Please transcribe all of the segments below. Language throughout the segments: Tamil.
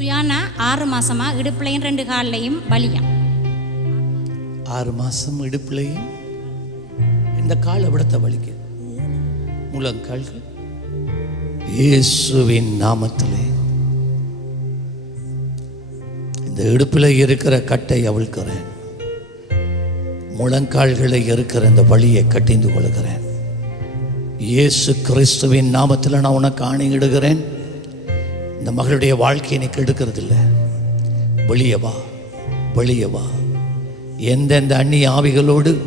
சுயானா ஆறு மாசமா இடுப்புலையும் ரெண்டு கால்லையும் வலியா? ஆறு மாசம் இடுப்புலையும் இந்த கால் எவிடத்தை வலிக்கு? முழங்கால்கள் இயேசுவின் நாமத்திலே. இந்த இடுப்பில் இருக்கிற கட்டை அவிழ்க்கிறேன். முழங்கால்களை இருக்கிற இந்த வழியை கட்டிந்து கொள்கிறேன். இயேசு கிறிஸ்துவின் நாமத்தில் நான் உனக்கு ஆணையிடுகிறேன். இந்த மகளுடைய வாழ்க்கையை நீ கெடுக்கிறதில்ல. வெளியே வா வெளியே வா. எந்தெந்த அந்நிய ஆவிகளோடு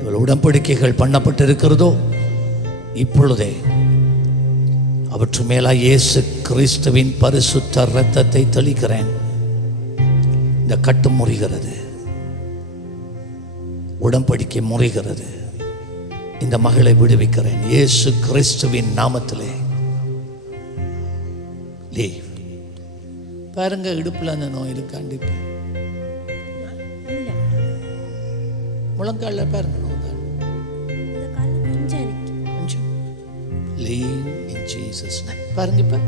இவள் உடன்படிக்கைகள் பண்ணப்பட்டிருக்கிறதோ இப்பொழுதே அவற்று மேலா இயேசு கிறிஸ்துவின் பரிசுத்த இரத்தத்தை தெளிக்கிறேன். இந்த கட்டு முறிகிறது. உடன்படிக்கை முறிகிறது. இந்த மகளை விடுவிக்கிறேன். இயேசு கிறிஸ்துவின் நாமத்திலே. லீவ் பாருங்க இடுப்புல அந்த நோய் இருக்காண்டி இப்ப. இல்லை முழங்கால்ல பாருங்க கொஞ்சம் லீவ் இன் ஜீசஸ் பாருங்க இப்ப.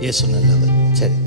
இயேசு நல்லவர். சரி.